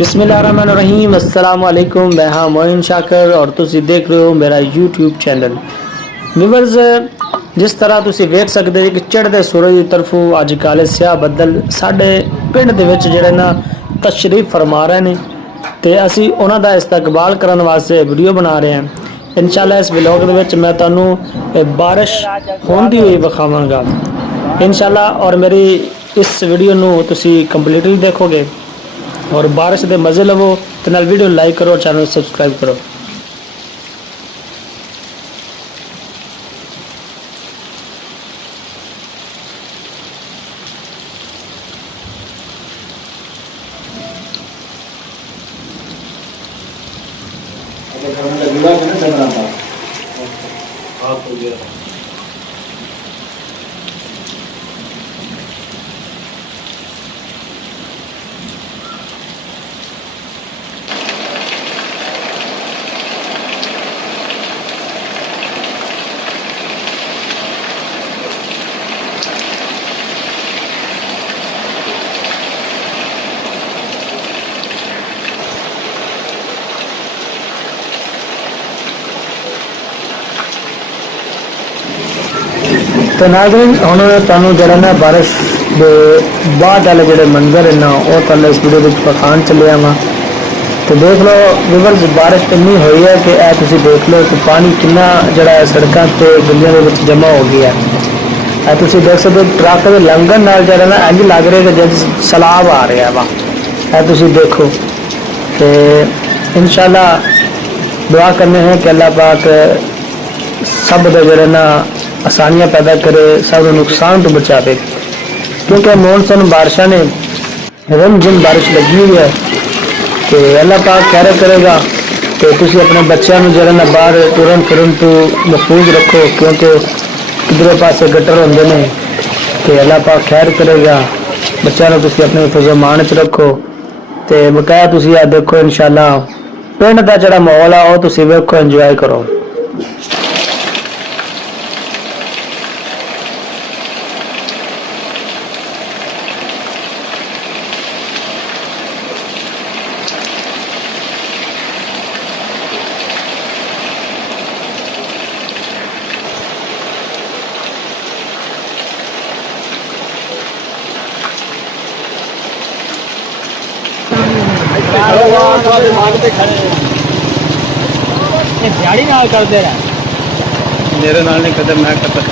बिस्मिल्लाहिर्रहमानिर्रहीम अस्सलाम वालेकुम। मैं हाँ मोइन शाकर और तुसी देख रहे हो मेरा यूट्यूब चैनल। व्यूअर्स, जिस तरह तुसी वेख सकते हो कि चढ़ते सूरज की तरफों अज काले स्याह बदल साढ़े पिंड दे विच जिहड़े ना तशरीफ फरमा रहे ने ते असी उन्हां दा इस्तकबाल करन वास्ते वीडियो बना रहे हैं। इंशाल्लाह इस व्लॉग दे विच मैं तुहानू बारिश होंदी हुई विखावांगा इंशाल्लाह। और मेरी इस वीडियो नू तुसी कंप्लीटली देखोगे और बारिश के मज़े लवो तो नाल वीडियो लाइक करो और चैनल सब्सक्राइब करो। तो नाज़रीन हुण तुहानू जिहड़ा ना बारिश दे बाद वाले जिहड़े मंजर है ना वो तुहानू इस वीडियो विच विखाण चलिया वां। तो देख लो व्यूअर्स, बारिश इन्नी हुई है कि यह तुसीं देख लो कि पानी कितना जिहड़ा सड़कों ते गलियां दे विच जमा हो गया है। तुसीं देख सकते हो ट्रक दे लंघण नाल जिहड़ा ना इंज लग रहा है कि जिस सैलाब आ रहा वा। यह तुसीं देखो कि इंशाअल्लाह दुआ करने हैं कि अल्लाह पाक सब दे जिहड़े ना आसानियां पैदा करे, सब नुकसान तो बचावे, क्योंकि मानसून बारिशा ने रमझम बारिश लगी हुई है। तो अल्लाह पाक खैर करेगा। तो तुसी अपने बच्चों को जरा ना बाहर तुरन फिरन तो महफूज रखो, क्योंकि किधरे पासे गटर होंगे ने। तो अल्लाह पाक खैर करेगा। बच्चों को तुसी अपने हिफज़-ओ-मान च रखो। तो बकाया तुसी आ देखो इंशाअल्लाह पिंड का जो माहौल है वह तुसी वेखो, इंजॉय करो। दिहाड़ी नाल करते रहे मेरे नाल नहीं कदर मैं कदर